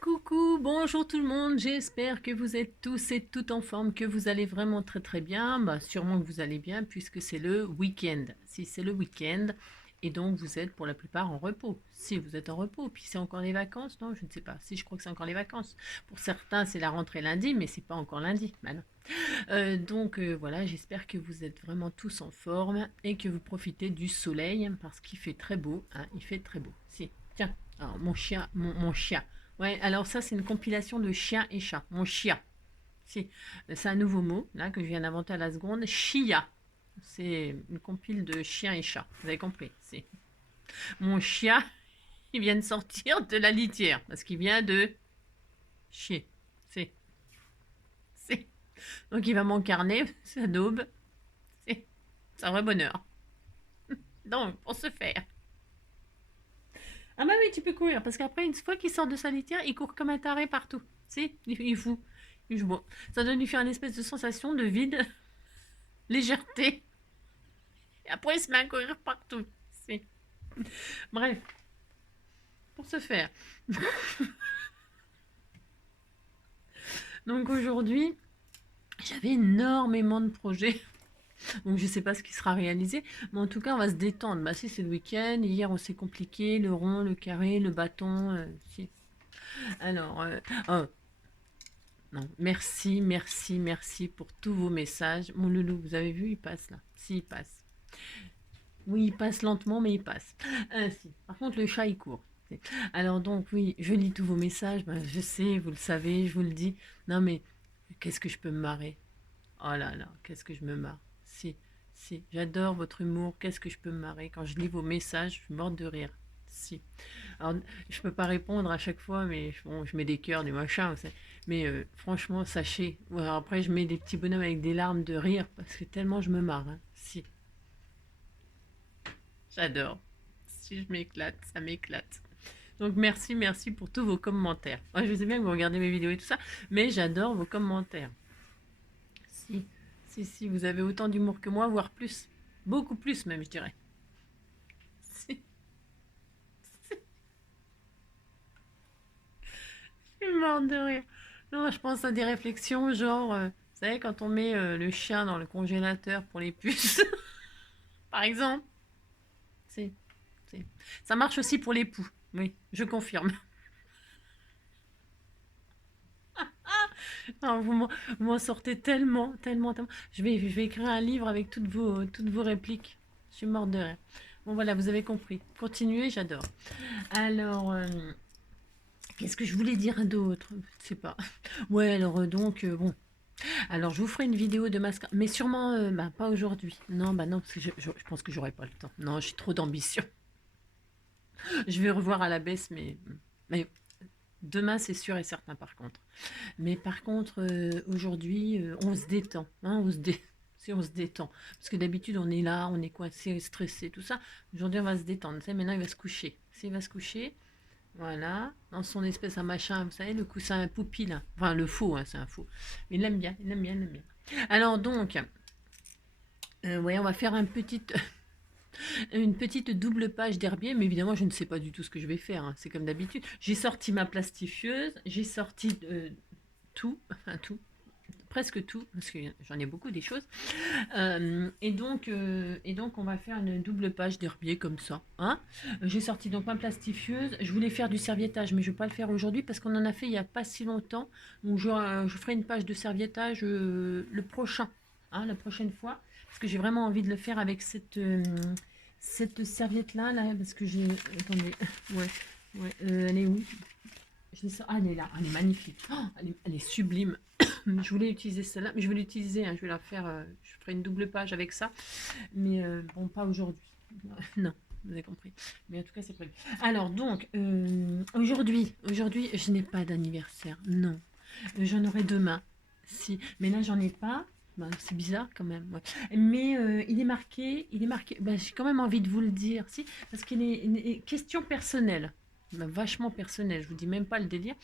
Coucou, bonjour tout le monde, j'espère que vous êtes tous et toutes en forme, que vous allez vraiment très très bien. Bah, sûrement que vous allez bien puisque c'est le week-end. Si c'est le week-end, et donc vous êtes pour la plupart en repos. Si vous êtes en repos, puis c'est encore les vacances, non, je ne sais pas. Si je crois que c'est encore les vacances. Pour certains, c'est la rentrée lundi, mais c'est pas encore lundi. Bah non. Voilà, j'espère que vous êtes vraiment tous en forme et que vous profitez du soleil parce qu'il fait très beau, hein, il fait très beau. Si, tiens, alors mon chien, mon chien. Ouais, alors ça c'est une compilation de chiens et chats. Mon chien. Si, c'est un nouveau mot là que je viens d'inventer à la seconde. Chia. C'est une compile de chiens et chats. Vous avez compris. Si. Mon chien, il vient de sortir de la litière parce qu'il vient de chier. Si, si. Donc il va m'encarner, ça daube. C'est un vrai bonheur. Donc, pour ce faire. Ah bah oui, tu peux courir, parce qu'après, une fois qu'il sort de sa litière, il court comme un taré partout. Si, il est fou. Bon, ça doit lui faire une espèce de sensation de vide, légèreté. Et après, il se met à courir partout. Si. Bref, pour ce faire. Donc aujourd'hui, j'avais énormément de projets. Donc je sais pas ce qui sera réalisé, mais en tout cas on va se détendre. Bah si c'est le week-end, hier on s'est compliqué, le rond, le carré, le bâton. Si. Alors, oh, non, merci, merci, merci pour tous vos messages. Mon loulou, vous avez vu, il passe là. Si, il passe. Oui, il passe lentement, mais il passe. Si. Par contre, le chat, il court. Alors donc, oui, je lis tous vos messages. Ben, je sais, vous le savez, je vous le dis. Non, mais qu'est-ce que je peux me marrer. Oh là là, qu'est-ce que je me marre. Si, si, j'adore votre humour. Qu'est-ce que je peux me marrer. Quand je lis vos messages, je suis morte de rire. Si. Alors, je peux pas répondre à chaque fois, mais bon, je mets des cœurs, des machins. Mais franchement, sachez. Ouais, après, je mets des petits bonhommes avec des larmes de rire parce que tellement je me marre. Hein. Si, j'adore. Si je m'éclate, ça m'éclate. Donc merci, merci pour tous vos commentaires. Moi, je sais bien que vous regardez mes vidéos et tout ça, mais j'adore vos commentaires. Si, si, si, vous avez autant d'humour que moi, voire plus. Beaucoup plus même, je dirais. Si, je suis morte de rire. Non, je pense à des réflexions genre, vous savez, quand on met le chien dans le congélateur pour les puces, par exemple. C'est, c'est- Ça marche aussi pour les poux. Oui, je confirme. Ah, vous m'en sortez tellement, tellement, tellement. Je vais écrire un livre avec toutes vos répliques. Je suis morte de rire. Bon, voilà, vous avez compris. Continuez, j'adore. Alors, qu'est-ce que je voulais dire d'autre? Je sais pas. Ouais, alors, bon. Alors, je vous ferai une vidéo de masque, mais sûrement, bah, pas aujourd'hui. Non, bah non, parce que je pense que j'aurai pas le temps. Non, j'ai trop d'ambition. Je vais revoir à la baisse, mais demain, c'est sûr et certain, par contre. Mais par contre, aujourd'hui, on se détend. Hein, si on se détend. Parce que d'habitude, on est là, on est coincé, stressé, tout ça. Aujourd'hui, on va se détendre. Tu sais, maintenant, il va se coucher. Il va se coucher, voilà, dans son espèce à machin, vous savez, le coussin à poupie, là. Enfin, le faux, hein, c'est un faux. Mais il l'aime bien, il l'aime bien, il l'aime bien. Alors donc, ouais, on va faire une petite double page d'herbier, mais évidemment, je ne sais pas du tout ce que je vais faire. Hein. C'est comme d'habitude. J'ai sorti ma plastifieuse, j'ai sorti tout, enfin tout, presque tout, parce que j'en ai beaucoup des choses. Et donc, on va faire une double page d'herbier comme ça. Hein. J'ai sorti donc ma plastifieuse. Je voulais faire du serviettage, mais je ne vais pas le faire aujourd'hui parce qu'on en a fait il n'y a pas si longtemps. Donc, je ferai une page de serviettage le prochain, hein, la prochaine fois, parce que j'ai vraiment envie de le faire avec cette serviette-là, là, parce que j'ai... Attendez, ouais, ouais, elle est où? Ah, elle est là, elle est magnifique. Oh, elle est sublime. Je voulais utiliser celle-là, mais je vais l'utiliser. Hein, je vais la faire. Je ferai une double page avec ça, mais bon, pas aujourd'hui. Non, vous avez compris. Mais en tout cas, c'est prévu. Alors donc, aujourd'hui, je n'ai pas d'anniversaire. Non, j'en aurai demain. Si, mais là, j'en ai pas. Ben, c'est bizarre quand même. Ouais. Mais il est marqué. Ben, j'ai quand même envie de vous le dire, si, parce qu'il est une question personnelle. Ben, vachement personnelle. Je vous dis même pas le délire.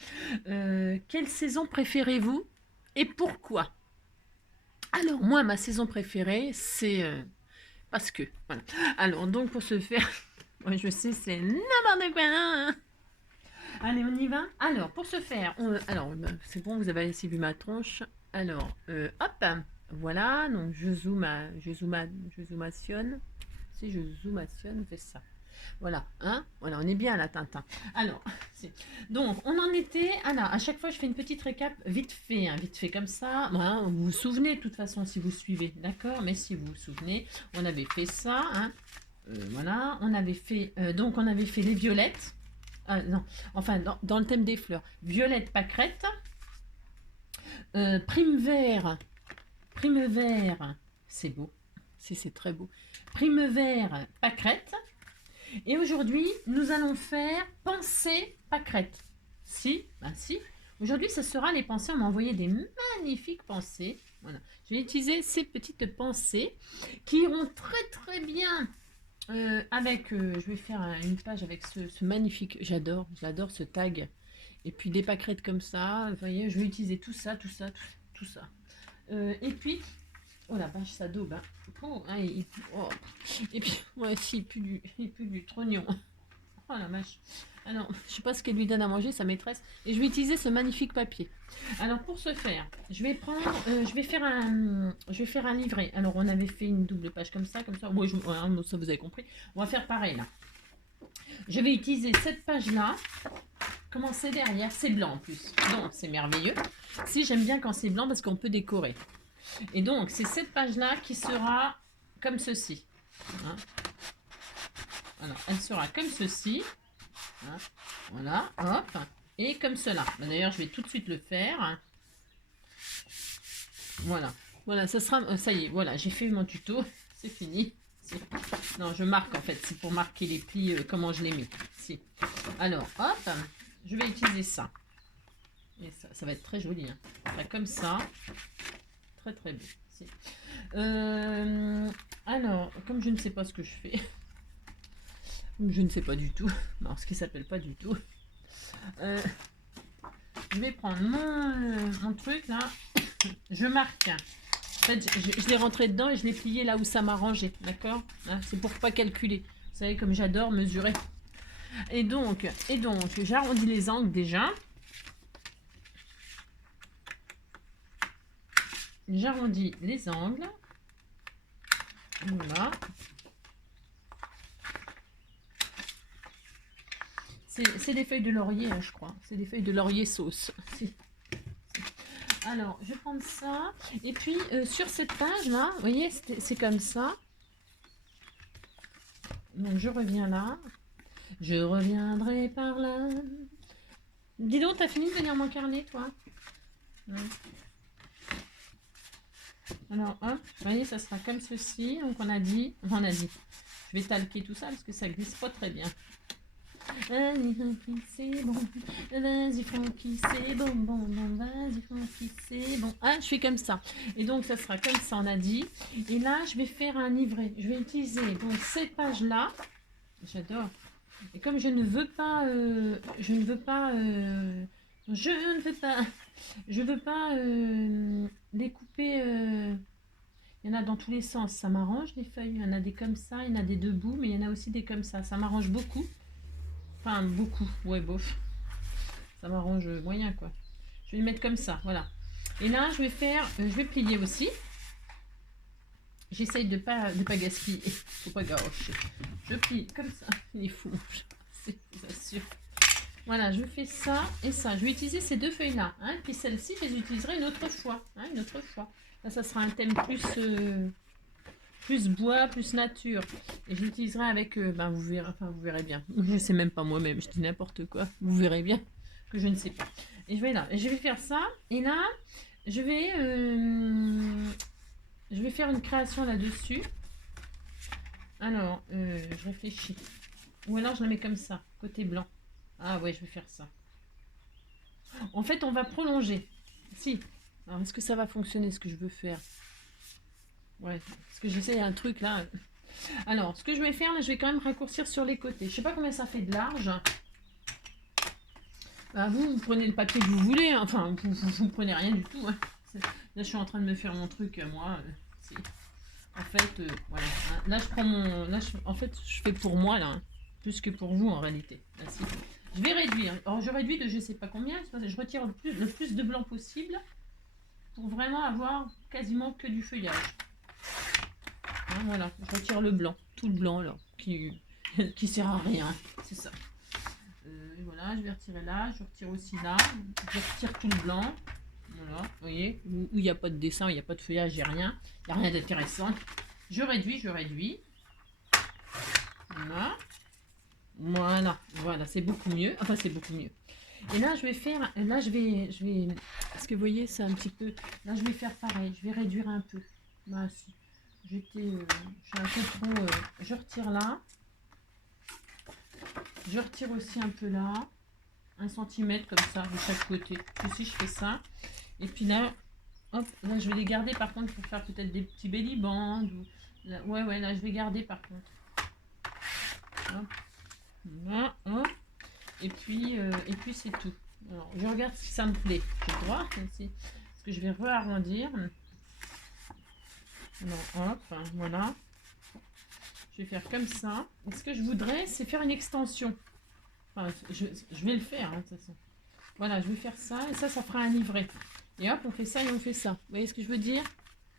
Quelle saison préférez-vous et pourquoi? Alors, moi, ma saison préférée, c'est parce que. Voilà. Alors, donc, pour ce faire, moi, je sais, c'est n'importe quoi. Hein. Allez, on y va. Alors, pour ce faire, c'est bon, vous avez assez vu ma tronche. Alors, hop, voilà. Donc, je zoomationne. Si je zoomationne, c'est ça. Voilà, hein? Voilà, on est bien là, Tintin. Alors, donc, on en était. Alors, à chaque fois, je fais une petite récap vite fait comme ça. Voilà, vous vous souvenez de toute façon si vous suivez, d'accord? Mais si vous vous souvenez, on avait fait ça, hein? Voilà, on avait fait. Donc, on avait fait les violettes. Non, enfin, dans le thème des fleurs. Violette pâquerette. Prime vert. Prime vert. C'est beau. C'est très beau. Prime vert pâquerette. Et aujourd'hui, nous allons faire pensée pâquerette. Si, ben si. Aujourd'hui, ce sera les pensées. On m'a envoyé des magnifiques pensées. Voilà. Je vais utiliser ces petites pensées qui iront très bien avec. Je vais faire une page avec ce magnifique. J'adore ce tag. Et puis des pâquerettes comme ça. Vous voyez, je vais utiliser tout ça. Et puis, oh la vache, ça daube. Hein. Oh. Et puis, ouais, si, il pue du trognon. Oh la vache. Alors, je sais pas ce qu'elle lui donne à manger, sa maîtresse. Et je vais utiliser ce magnifique papier. Alors, pour ce faire, je vais faire un livret. Alors, on avait fait une double page comme ça. Ouais, ça vous avez compris. On va faire pareil là. Je vais utiliser cette page-là. Comment c'est derrière? C'est blanc en plus. Donc, c'est merveilleux. Si, j'aime bien quand c'est blanc parce qu'on peut décorer. Et donc, c'est cette page-là qui sera comme ceci. Hein? Alors, elle sera comme ceci. Hein? Voilà, hop. Et comme cela. D'ailleurs, je vais tout de suite le faire. Voilà. Voilà, ça sera... Ça y est, voilà, j'ai fait mon tuto. C'est fini. Non, je marque en fait. C'est pour marquer les plis, comment je les mets. Si. Alors, hop. Je vais utiliser ça. Et ça va être très joli. Hein. Enfin, comme ça. Très beau. Si. Alors, comme je ne sais pas ce que je fais, je ne sais pas du tout, alors ce qui s'appelle pas du tout, je vais prendre mon truc là, je marque. En fait, je l'ai rentré dedans et je l'ai plié là où ça m'a rangé, d'accord? C'est pour pas calculer. Vous savez comme j'adore mesurer. Et donc j'arrondis les angles déjà. J'arrondis les angles. Voilà. C'est des feuilles de laurier, hein, je crois. C'est des feuilles de laurier sauce. Alors, je vais prendre ça. Et puis, sur cette page-là, vous voyez, c'est comme ça. Donc, je reviens là. Je reviendrai par là. Dis donc, t'as fini de venir mon carnet, toi? Ouais. Alors, hop, vous voyez, ça sera comme ceci. Donc, on a dit. Je vais talquer tout ça parce que ça glisse pas très bien. Vas-y Francky, c'est bon. Vas-y Francky, c'est bon. Vas-y Francky, c'est bon. Ah, je fais comme ça. Et donc, ça sera comme ça, on a dit. Et là, je vais faire un livret. Je vais utiliser donc ces pages-là. J'adore. Et comme je ne veux pas découper. Il y en a dans tous les sens. Ça m'arrange les feuilles. Il y en a des comme ça, il y en a des debout, mais il y en a aussi des comme ça. Ça m'arrange beaucoup. Enfin, beaucoup. Ouais, bof. Ça m'arrange moyen, quoi. Je vais le mettre comme ça, voilà. Et là, je vais plier aussi. J'essaye de pas gaspiller. Faut pas garocher. Je plie comme ça. Il est fou. C'est sûr. Voilà, je fais ça et ça. Je vais utiliser ces deux feuilles-là. Hein, puis celle-ci, je les utiliserai une autre fois. Hein, une autre fois. Là, ça sera un thème plus bois, plus nature. Et je l'utiliserai avec... vous verrez bien. Je sais même pas moi-même. Je dis n'importe quoi. Vous verrez bien que je ne sais pas. Et je vais là. Et je vais faire ça. Et là, je vais faire une création là-dessus. Alors, je réfléchis. Ou alors, je la mets comme ça, côté blanc. Ah ouais, je vais faire ça. En fait, on va prolonger. Si. Alors, est-ce que ça va fonctionner, ce que je veux faire? Ouais, parce que j'essaie un truc là. Alors, ce que je vais faire, là, je vais quand même raccourcir sur les côtés. Je sais pas combien ça fait de large. Bah, vous prenez le papier que vous voulez. Hein. Enfin, vous prenez rien du tout. Hein. Là, je suis en train de me faire mon truc, moi. En fait, voilà. Là, je prends mon... Là, en fait, je fais pour moi, là. Hein. Plus que pour vous, en réalité. Là, Je vais réduire. Alors, je réduis de je sais pas combien. Je retire le plus de blanc possible pour vraiment avoir quasiment que du feuillage. Hein, voilà, je retire le blanc, tout le blanc là, qui sert à rien. C'est ça. Voilà, je vais retirer là, je retire aussi là, je retire tout le blanc. Voilà, vous voyez, où il n'y a pas de dessin, il n'y a pas de feuillage, il n'y a rien. Il n'y a rien d'intéressant. Je réduis, je réduis. Voilà. Voilà, voilà, c'est beaucoup mieux. Enfin, c'est beaucoup mieux. Et là, je vais faire, là, je vais, parce que vous voyez, c'est un petit peu, là, je vais faire pareil, je vais réduire un peu. Là, si j'étais, je suis un peu trop, je retire là. Je retire aussi un peu là. 1 cm comme ça, de chaque côté. Ici, je fais ça. Et puis là, hop, là, je vais les garder par contre pour faire peut-être des petits belly bands. Ou, là, ouais, là, je vais garder par contre. Hop. Là, hop. Et puis c'est tout. Alors, je regarde si ça me plaît. J'ai le droit, aussi. Parce que je vais re-arrondir. Alors, hop, voilà. Je vais faire comme ça. Et ce que je voudrais, c'est faire une extension. Enfin, je vais le faire, hein, de toute façon. Voilà, je vais faire ça. Et ça fera un livret. Et hop, on fait ça et on fait ça. Vous voyez ce que je veux dire?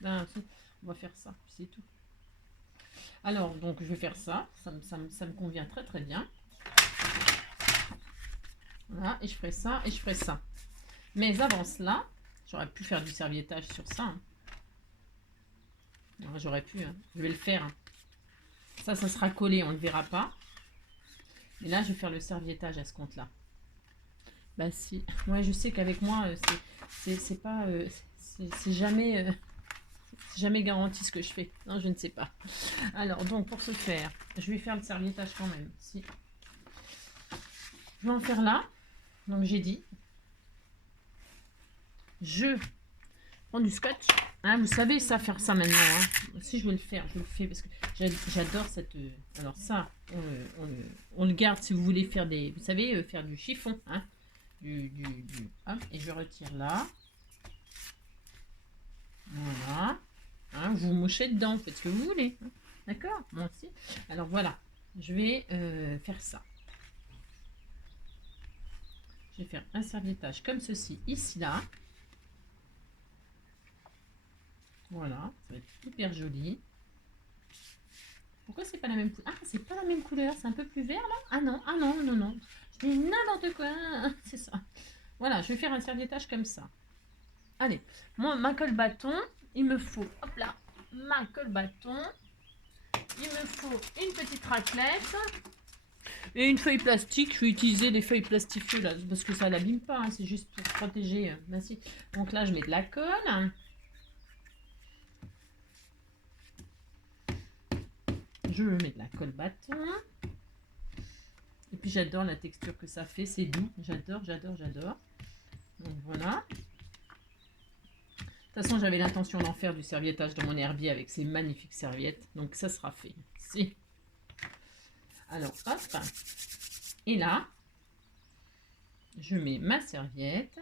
Ben, on va faire ça, c'est tout. Alors, donc, je vais faire ça. Ça me convient très, très bien. Voilà, et je ferai ça et je ferai ça. Mais avant cela, j'aurais pu faire du serviettage sur ça. Hein. J'aurais pu, hein. Je vais le faire. Hein. Ça sera collé, on ne le verra pas. Et là, je vais faire le serviettage à ce compte-là. Bah si. Ouais, je sais qu'avec moi, c'est pas... c'est jamais... jamais garanti ce que je fais. Non, je ne sais pas. Alors, donc, pour ce faire, je vais faire le serviettage quand même. Si. Je vais en faire là. Donc, j'ai dit. Je prends du scotch. Hein, vous savez ça, faire ça maintenant. Hein. Si je vais le faire, je le fais parce que j'adore cette... alors ça, on le garde si vous voulez faire des... Vous savez, faire du chiffon. Hein, hop, et je retire là. Voilà. Hein, vous mouchez dedans, faites ce que vous voulez. Hein. D'accord? Moi aussi. Alors voilà, je vais faire ça. Je vais faire un serviettage comme ceci, ici, là. Voilà, ça va être hyper joli. Pourquoi c'est pas la même couleur? Ah, c'est pas la même couleur, c'est un peu plus vert là? Ah non, non. Je dis n'importe quoi, c'est ça. Voilà, je vais faire un serviettage comme ça. Allez, moi, ma colle bâton, il me faut, hop là, ma colle bâton. Il me faut une petite raclette et une feuille plastique. Je vais utiliser des feuilles plastifiées là parce que ça l'abîme pas, hein, c'est juste pour protéger. Merci. Donc là, je mets de la colle. Je mets de la colle bâton. Et puis j'adore la texture que ça fait, c'est doux. J'adore. Donc voilà. De toute façon, j'avais l'intention d'en faire du serviettage dans mon herbier avec ces magnifiques serviettes. Donc ça sera fait. Si. Alors, hop. Et là, je mets ma serviette.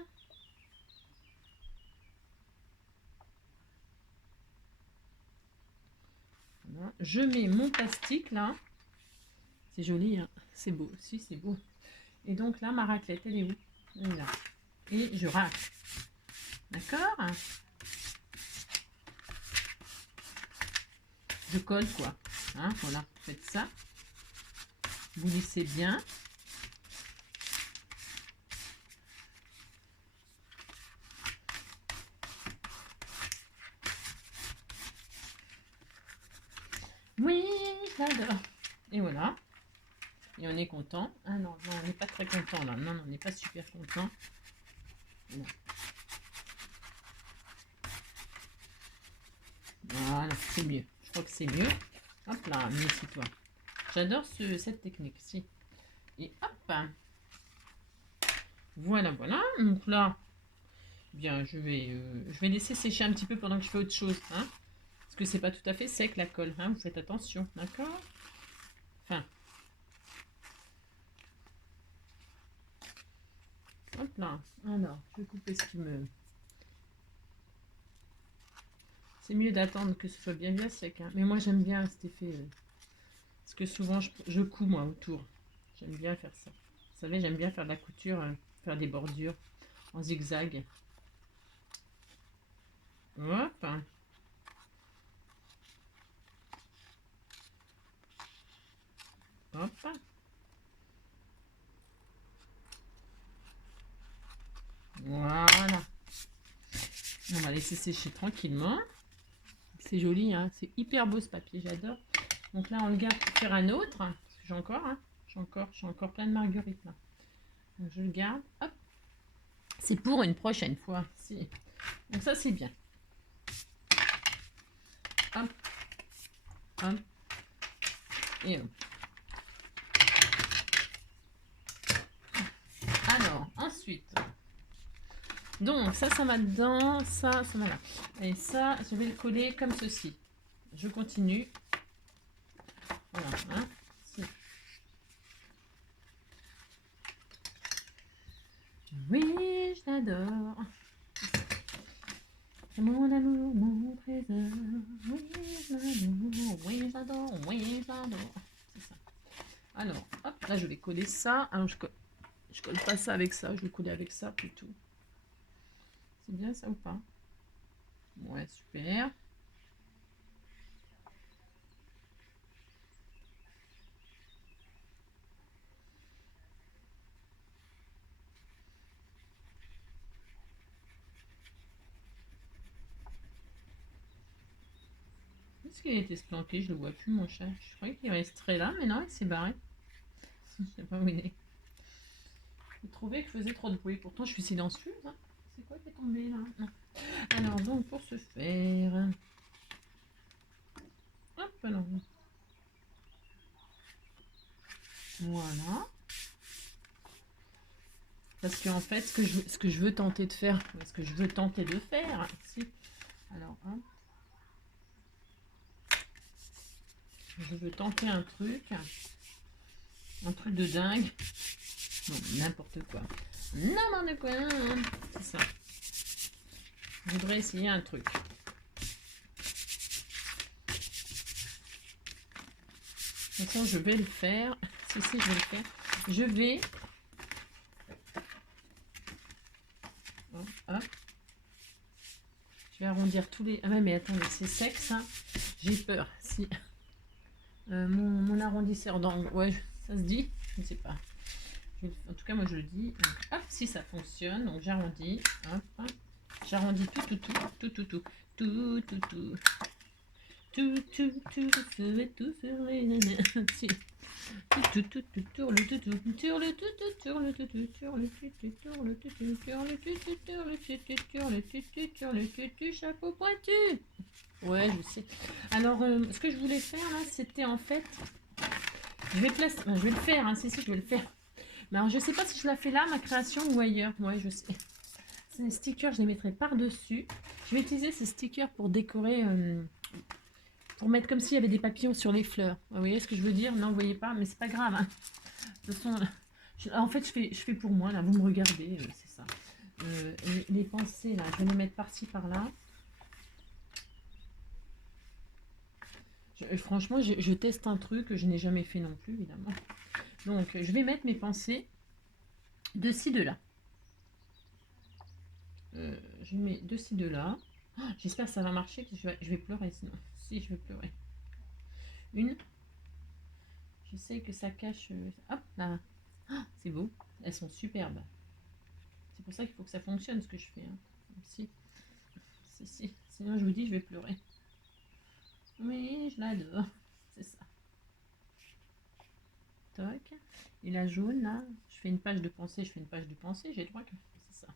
Voilà. Je mets mon plastique là. C'est joli, hein, c'est beau. Si, c'est beau. Et donc là, ma raclette, elle est où? Elle est là. Et je racle. D'accord? Je colle quoi. Hein, voilà, vous faites ça. Vous lissez bien. Oui, j'adore. Et voilà. Et on est content. Ah non, on n'est pas très content là. Non, on n'est pas super content. Non. Voilà, c'est mieux. Je crois que c'est mieux. Hop là, méfie-toi. J'adore cette technique, si. Et hop. Voilà. Donc là, bien, je vais laisser sécher un petit peu pendant que je fais autre chose. Hein, parce que c'est pas tout à fait sec la colle. Hein, vous faites attention, d'accord? Enfin. Hop là. Alors, je vais couper ce qui me... C'est mieux d'attendre que ce soit bien sec. Hein. Mais moi, j'aime bien cet effet. Parce que souvent, je couds, moi, autour. J'aime bien faire ça. savez, j'aime bien faire de la couture, faire des bordures en zigzag. Hop. Hop. Voilà. On va laisser sécher tranquillement. C'est joli, hein, c'est hyper beau ce papier, j'adore. Donc là, on le garde pour faire un autre. Parce que j'ai encore, hein, j'ai encore plein de marguerites là. Donc je le garde. Hop. C'est pour une prochaine fois. Si. Donc ça, c'est bien. Hop. Hop. Et hop. Alors, ensuite. Donc, ça va dedans. Ça va là. Et ça, je vais le coller comme ceci. Je continue. Voilà. Hein. Oui, je l'adore. C'est mon amour, mon trésor. Oui, je l'adore. Oui, j'adore. Oui, j'adore. C'est ça. Alors, hop, là, je vais coller ça. Alors, je colle pas ça avec ça. Je vais coller avec ça plutôt. C'est bien ça ou pas? Ouais, super. Est-ce qu'il était se planquer? Je le vois plus, mon chat. Je croyais qu'il resterait là, mais non, il s'est barré. Je sais pas où il est. Il trouvait que je faisais trop de bruit. Pourtant, je suis silencieuse. Hein. C'est quoi qui est tombé là? Non. Alors, donc, pour ce faire... Hop, alors. Voilà. Parce qu'en fait, ce que je veux tenter de faire, si. Alors, hein, je veux tenter un truc de dingue. Non, n'importe quoi. N'importe quoi. C'est ça. Je voudrais essayer un truc. De toute façon, je vais le faire. Si, je vais le faire. Je vais... Hop. Je vais arrondir tous les... Ah ouais, mais attendez, c'est sec, ça. J'ai peur. Si mon arrondisseur d'angle... Ouais, ça se dit? Je ne sais pas. En tout cas, moi, je le dis. Donc, hop, si ça fonctionne. Donc, j'arrondis. Hop. J'arrondis tout. Tout sur les... Si. Chapeau pointu. Ouais, je sais. Alors, ce que je voulais faire là, c'était en fait, je vais le faire. Hein, si, je vais le faire. Mais alors, je sais pas si je la fais là, ma création, ou ailleurs. Ouais, je sais. Ces stickers, je les mettrai par dessus. Je vais utiliser ces stickers pour décorer. Pour mettre comme s'il y avait des papillons sur les fleurs. Vous voyez ce que je veux dire? Non, vous voyez pas, mais c'est pas grave. Hein. De toute façon, en fait, je fais pour moi, là. Vous me regardez, c'est ça. Les pensées, là, je vais les mettre par-ci, par-là. Franchement, je teste un truc que je n'ai jamais fait non plus, évidemment. Donc, je vais mettre mes pensées de ci, de là. Je mets de ci, de là. Oh, j'espère que ça va marcher, parce que je vais pleurer sinon. Si, je vais pleurer. Une. Je sais que ça cache... hop, là. Oh, c'est beau. Elles sont superbes. C'est pour ça qu'il faut que ça fonctionne, ce que je fais. Hein. Si. Sinon, je vous dis, je vais pleurer. Oui, je l'adore. C'est ça. Toc. Et la jaune, là, je fais une page de pensée, j'ai le droit que... C'est ça.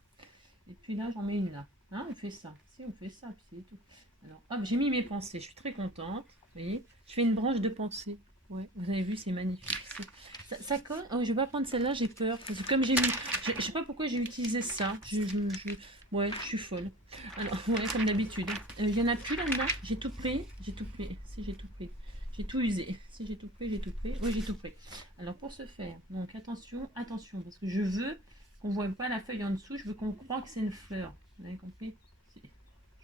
Et puis là, j'en mets une là. Hein, on fait ça. Si, on fait ça, puis c'est tout. Alors, hop, j'ai mis mes pensées. Je suis très contente. Vous voyez, je fais une branche de pensée. Ouais, vous avez vu, c'est magnifique. Ça colle. Oh, je vais pas prendre celle-là, j'ai peur. Parce que comme j'ai mis... Je sais pas pourquoi j'ai utilisé ça. Ouais, je suis folle. Alors, ouais, comme d'habitude. Il y en a plus là-dedans. J'ai tout pris. Si, j'ai tout pris. J'ai tout usé. Si, j'ai tout pris. Oui, j'ai tout pris. Alors, pour ce faire, donc attention, parce que je veux qu'on voit pas la feuille en dessous. Je veux qu'on croie que c'est une fleur. Vous avez compris?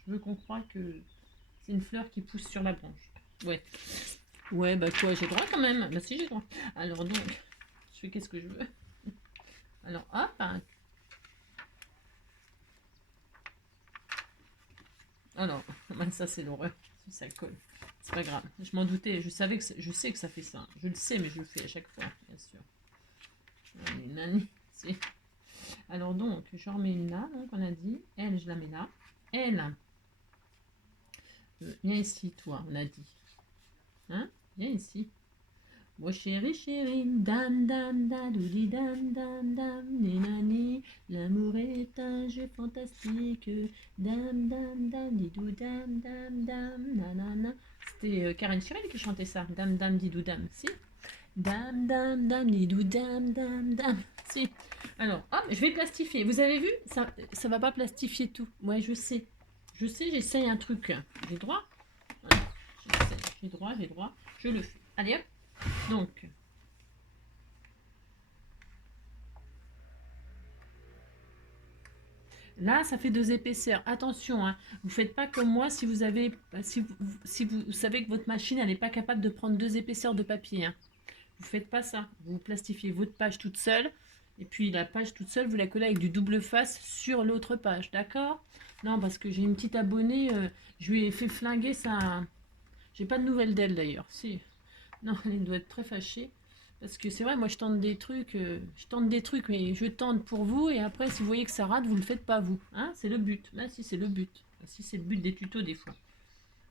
Je veux qu'on croie que c'est une fleur qui pousse sur la branche. Ouais. Ouais, bah quoi, j'ai droit quand même. Bah si, j'ai droit. Alors donc, je fais qu'est-ce que je veux. Alors, hop, hein. Oh non, ça c'est l'horreur. Ça colle. C'est pas grave. Je m'en doutais. Je sais que ça fait ça. Je le sais, mais je le fais à chaque fois, bien sûr. Nani. Alors donc, je remets une là. Donc on a dit. Elle, je la mets là. Elle. Viens ici, toi. On a dit. Hein? Viens ici. Oh chérie, chérie, dam dam dam, doudi dam dam dam, nani, l'amour est un jeu fantastique, dam dam dam, didou dam dam dam, nanana. C'était Karen Chirel qui chantait ça, dam dam didou dam, si. Dam dam dam, didou dam dam dam, si. Alors, hop, je vais plastifier. Vous avez vu, ça va pas plastifier tout. Ouais, je sais, j'essaye un truc. J'ai droit. Voilà. J'ai droit, je le fais. Allez hop. Donc, là, ça fait 2 épaisseurs. Attention, hein, vous ne faites pas comme moi si vous avez, si vous savez que votre machine elle n'est pas capable de prendre 2 épaisseurs de papier. Hein. Vous ne faites pas ça. Vous plastifiez votre page toute seule. Et puis la page toute seule, vous la collez avec du double face sur l'autre page. D'accord? Non, parce que j'ai une petite abonnée, je lui ai fait flinguer ça. J'ai pas de nouvelles d'elle d'ailleurs. Si. Non, elle doit être très fâchée. Parce que c'est vrai, moi je tente des trucs, mais je tente pour vous, et après si vous voyez que ça rate, vous le faites pas vous. Hein, c'est le but. Là, si c'est le but. Si c'est le but des tutos des fois.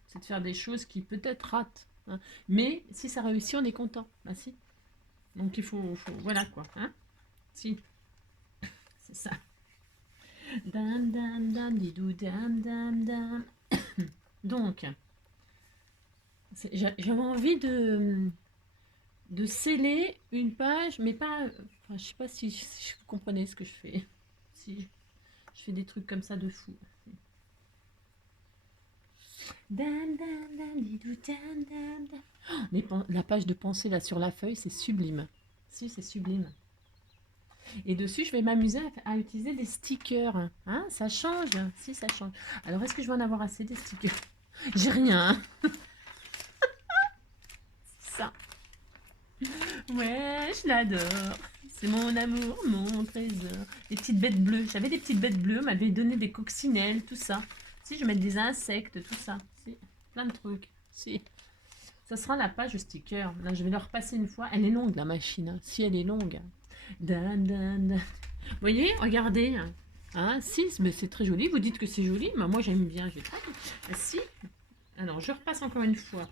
C'est de faire des choses qui peut-être ratent. Hein. Mais si ça réussit, on est content. Bah si. Donc il faut voilà quoi. Hein. Si. C'est ça. Dam dam dam didou dam dam dam. Donc, j'avais envie de sceller une page, mais pas... Enfin, je sais pas si vous comprenez ce que je fais. Si je fais des trucs comme ça de fou. Dan, dan, dan, didou, dan, dan, dan. Oh, la page de pensée là sur la feuille, c'est sublime. Si, c'est sublime. Et dessus, je vais m'amuser à utiliser des stickers. Hein, ça change. Si, ça change. Alors, est-ce que je vais en avoir assez des stickers? J'ai rien. Hein. Ça. Ouais, je l'adore. C'est mon amour, mon trésor. Les petites bêtes bleues. J'avais des petites bêtes bleues, m'avait donné des coccinelles, tout ça. Si, je vais mettre des insectes, tout ça. Si, plein de trucs. Si. Ça sera la page sticker. Là, je vais leur repasser une fois. Elle est longue, la machine. Hein. Si, elle est longue. Dan, dan, dan. Vous voyez, regardez. Hein, si, mais c'est très joli. Vous dites que c'est joli, mais moi, j'aime bien. Si. Alors, je repasse encore une fois.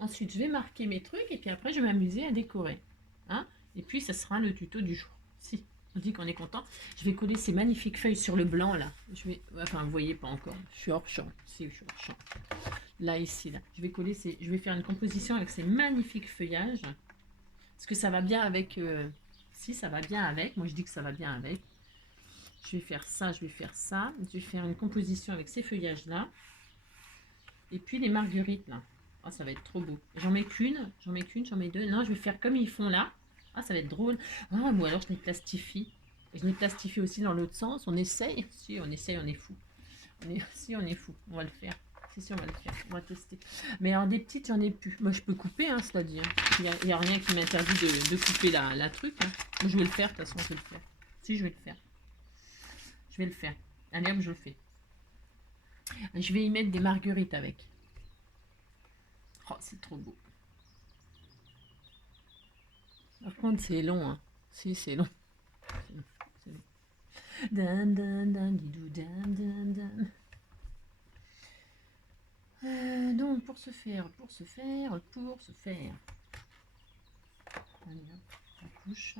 Ensuite, je vais marquer mes trucs et puis après, je vais m'amuser à décorer. Hein, et puis, ça sera le tuto du jour. Si, on dit qu'on est content. Je vais coller ces magnifiques feuilles sur le blanc, là. Je vais, enfin, vous voyez pas encore. Je suis hors champ. Si, je suis hors champ. Là, ici, là. Je vais coller je vais faire une composition avec ces magnifiques feuillages. Est-ce que ça va bien avec... Si, ça va bien avec. Moi, je dis que ça va bien avec. Je vais faire ça, je vais faire ça. Je vais faire une composition avec ces feuillages-là. Et puis, les marguerites, là. Oh, ça va être trop beau. J'en mets qu'une, j'en mets deux. Non, je vais faire comme ils font là. Ah, ça va être drôle. Ah, ou alors je les plastifie. Et je les plastifie aussi dans l'autre sens. On essaye. Si, on essaye, on est fou. Si, on est fou. On va le faire. Si, on va le faire. On va tester. Mais alors, des petites, j'en ai plus. Moi, je peux couper, hein, cela dit. Il n'y a rien qui m'interdit de couper la truc. Hein. Moi, je vais le faire, de toute façon, je vais le faire. Si, je vais le faire. Je vais le faire. Allez, hop, je le fais. Je vais y mettre des marguerites avec. Oh, c'est trop beau. Par contre, c'est long. Hein. Si, c'est long. C'est long. Dan, dan, dan, didou, dan, dan, dan. Donc, pour ce faire. Allez, hop, la couche.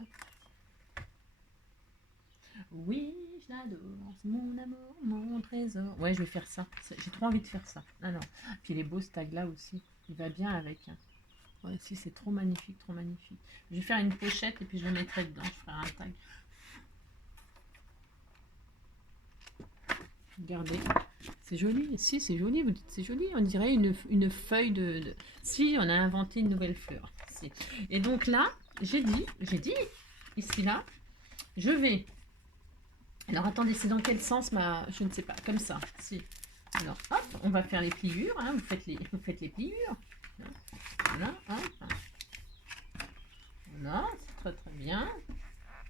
Oui, je l'adore. C'est mon amour, mon trésor. Ouais, je vais faire ça. J'ai trop envie de faire ça. Ah non. Puis les beaux tags là aussi. Il va bien avec. Hein. Ouais, si, c'est trop magnifique, trop magnifique. Je vais faire une pochette et puis je le mettrai dedans. Je ferai un tag. Regardez. C'est joli. Si, c'est joli. Vous dites c'est joli. On dirait une feuille de... Si, on a inventé une nouvelle fleur. Si. Et donc là, j'ai dit, ici là, je vais... Alors attendez, c'est dans quel sens je ne sais pas, comme ça. Si. Alors hop, on va faire les pliures. Hein. Vous faites les pliures. Voilà, hop. Voilà, c'est très très bien.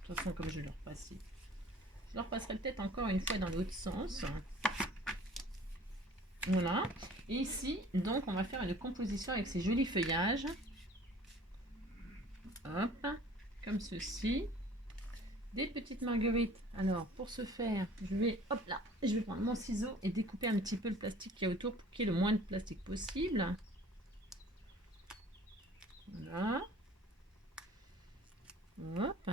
toute façon, comme je le repasse. Je le repasserai peut-être encore une fois dans l'autre sens. Voilà. Et ici, donc, on va faire une composition avec ces jolis feuillages. Hop, comme ceci. Des petites marguerites. Alors, pour ce faire, je vais, hop là, je vais prendre mon ciseau et découper un petit peu le plastique qu'il y a autour pour qu'il y ait le moins de plastique possible. Voilà. Hop.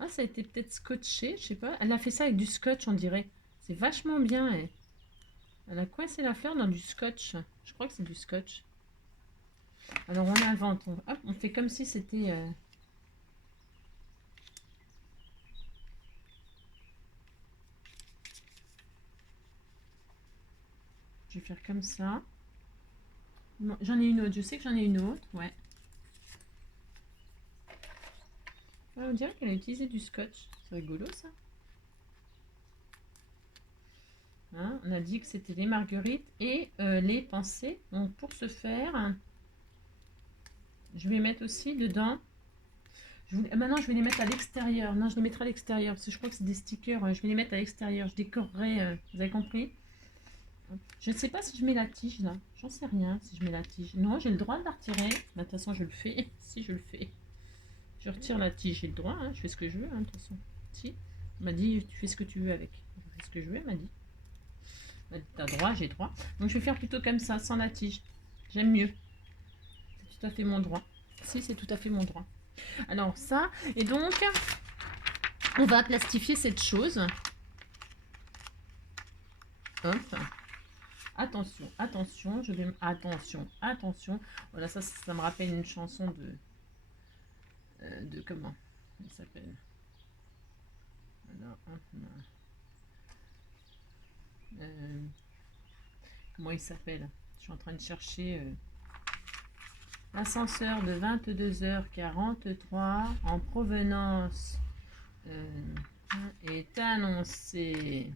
Ah, ça a été peut-être scotché, je sais pas. Elle a fait ça avec du scotch, on dirait. C'est vachement bien. Elle a coincé la fleur dans du scotch. Je crois que c'est du scotch. Alors, on invente. Hop, on fait comme si c'était... Je vais faire comme ça. J'en ai une autre. Je sais que j'en ai une autre. Ouais. On dirait qu'elle a utilisé du scotch. C'est rigolo, ça. Hein, on a dit que c'était les marguerites et les pensées. Donc, pour ce faire, je vais mettre aussi dedans. Maintenant, je vais les mettre à l'extérieur. Non, je les mettrai à l'extérieur parce que je crois que c'est des stickers. Je vais les mettre à l'extérieur. Je décorerai. Vous avez compris? Je ne sais pas si je mets la tige là. J'en sais rien si je mets la tige. Non, j'ai le droit de la retirer. De toute façon, je le fais. Si je le fais. Je retire la tige, j'ai le droit, hein, je fais ce que je veux, hein, de toute façon. Si, on m'a dit, tu fais ce que tu veux avec. Je fais ce que je veux, elle m'a dit. T'as droit, j'ai droit. Donc je vais faire plutôt comme ça, sans la tige. J'aime mieux. C'est tout à fait mon droit. Si, c'est tout à fait mon droit. Alors ça, et donc, on va plastifier cette chose. Hop. Attention, attention, je vais... Attention, attention. Voilà, ça me rappelle une chanson de comment elle s'appelle. Alors, comment il s'appelle? Je suis en train de chercher. L'ascenseur de 22h43 en provenance est annoncé.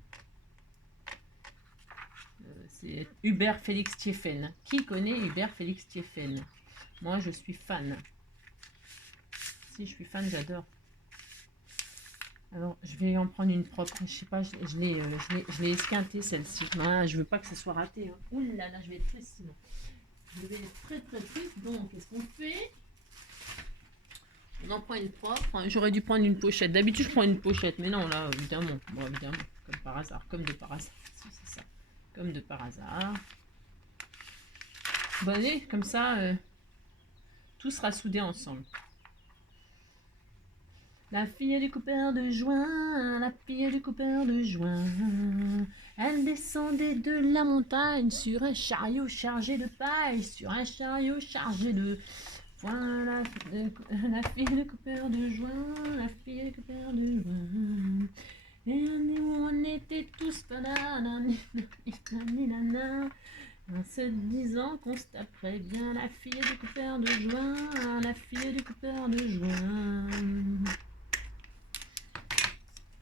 C'est Hubert Félix Thieffen. Qui connaît Hubert Félix Thieffen? Moi, je suis fan. Si, je suis fan, j'adore. Alors, je vais en prendre une propre. Je sais pas, je l'ai esquintée celle-ci. Ah, je veux pas que ça soit raté. Hein. Ouh là là, je vais être triste sinon. Je vais être très très triste. Donc, qu'est-ce qu'on fait? On en prend une propre. J'aurais dû prendre une pochette. D'habitude, je prends une pochette. Mais non, là, évidemment. Bon, évidemment. Comme par hasard. Comme de par hasard. C'est ça. Comme de par hasard. Bon, allez, comme ça, tout sera soudé ensemble. La fille du coupeur de juin, la fille du coupeur de juin, elle descendait de la montagne sur un chariot chargé de paille, sur un chariot chargé de... Voilà, la fille du coupeur de juin, la fille du coupeur de juin. Et nous, on était tous en se disant qu'on se taperait bien la fille du coupeur de juin, la fille du coupeur de juin.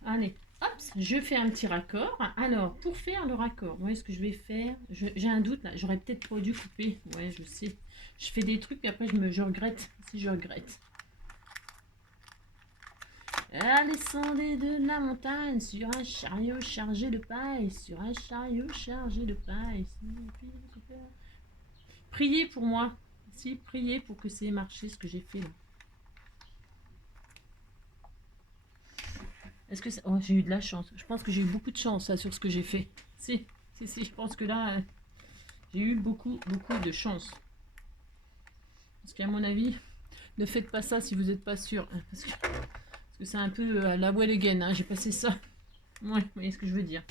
Allez, hop, je fais un petit raccord. Alors, pour faire le raccord, vous voyez ce que je vais faire? J'ai un doute là, j'aurais peut-être pas dû couper. Ouais, je sais. Je fais des trucs et après je regrette. Si je regrette. Elle descendait de la montagne sur un chariot chargé de paille, sur un chariot chargé de paille. Priez pour moi. Si, priez pour que ça ait marché ce que j'ai fait là. Est-ce que ça... Oh, j'ai eu de la chance. Je pense que j'ai eu beaucoup de chance là, sur ce que j'ai fait. Si, je pense que là, j'ai eu beaucoup de chance. Parce qu'à mon avis, ne faites pas ça si vous n'êtes pas sûr. Hein, parce que c'est un peu la well again. Hein, j'ai passé ça. Ouais, vous voyez ce que je veux dire.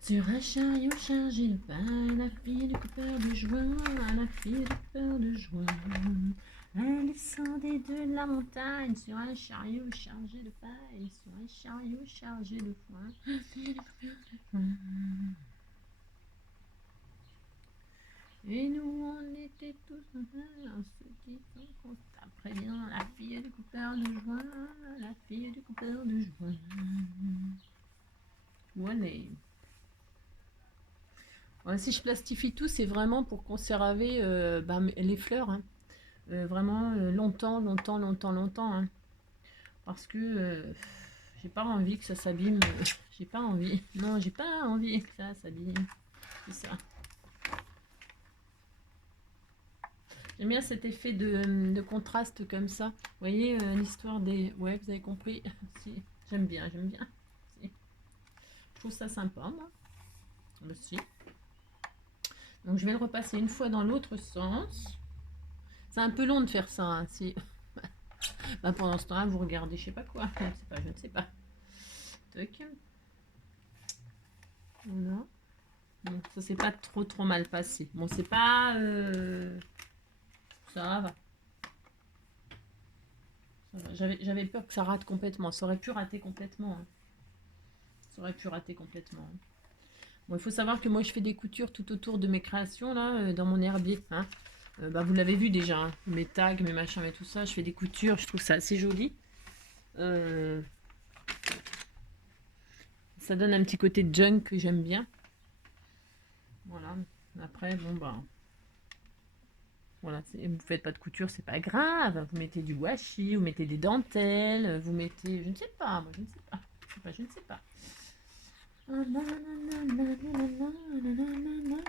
Sur un chariot chargé de paille, la fille du coupeur de juin, la fille du coupeur de juin. Elle descendait de la montagne sur un chariot chargé de paille, sur un chariot chargé de foin. Et nous, on était tous en se disant qu'on se taperait bien la fille du coupeur de juin, la fille du coupeur de juin. Voilà. Ouais, si je plastifie tout, c'est vraiment pour conserver les fleurs. Hein. vraiment longtemps, longtemps, longtemps, longtemps. Hein. Parce que j'ai pas envie que ça s'abîme. J'ai pas envie. Non, j'ai pas envie que ça s'abîme. C'est ça. J'aime bien cet effet de contraste comme ça. Vous voyez l'histoire des... Ouais, vous avez compris. Si, j'aime bien, j'aime bien. Si. Je trouve ça sympa, moi. Si. Donc je vais le repasser une fois dans l'autre sens. C'est un peu long de faire ça. Hein, si. Bah, pendant ce temps-là, vous regardez, je sais pas quoi. Je ne sais pas, je ne sais pas. Toc. Voilà. Bon, ça s'est pas trop mal passé. Bon, c'est pas... ça va. J'avais peur que ça rate complètement. Ça aurait pu rater complètement. Hein. Ça aurait pu rater complètement. Hein. Bon, il faut savoir que moi, je fais des coutures tout autour de mes créations, là, dans mon herbier. Hein. Bah, vous l'avez vu déjà, hein. Mes tags, mes machins et tout ça. Je fais des coutures, je trouve ça assez joli. Ça donne un petit côté junk que j'aime bien. Voilà. Après, bon, bah... Voilà, vous faites pas de couture, c'est pas grave. Vous mettez du washi, vous mettez des dentelles, vous mettez... Je ne sais pas, moi, je ne sais pas. Je ne sais pas.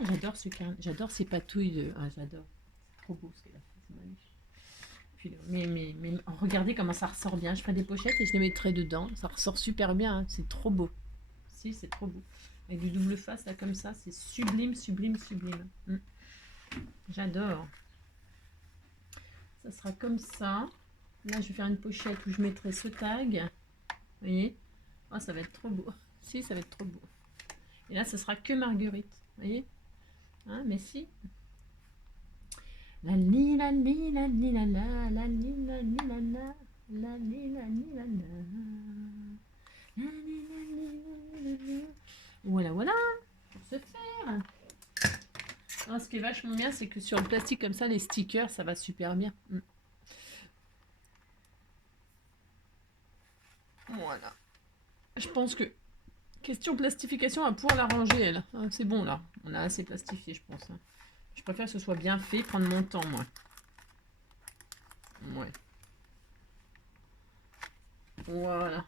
J'adore ce carnet, j'adore ces patouilles de... Ah, j'adore. C'est trop beau ce qu'elle a fait, c'est magnifique. Puis, mais regardez comment ça ressort bien. Je ferai des pochettes et je les mettrai dedans. Ça ressort super bien, hein. C'est trop beau. Si, c'est trop beau. Avec du double face, là, comme ça, c'est sublime, sublime, sublime. J'adore. Ça sera comme ça. Là, je vais faire une pochette où je mettrai ce tag. Vous voyez? Oh, ça va être trop beau. Si, ça va être trop beau. Et là, ce sera que Marguerite. Vous voyez? Hein, mais si. La li la li la li la la la li la li la la la li la li la la. Voilà, voilà. Pour se faire. Alors, ce qui est vachement bien, c'est que sur le plastique comme ça, les stickers, ça va super bien. Voilà. Je pense que question plastification, on va pouvoir la ranger, elle. C'est bon, là. On a assez plastifié, je pense. Hein. Je préfère que ce soit bien fait, prendre mon temps, moi. Ouais. Voilà.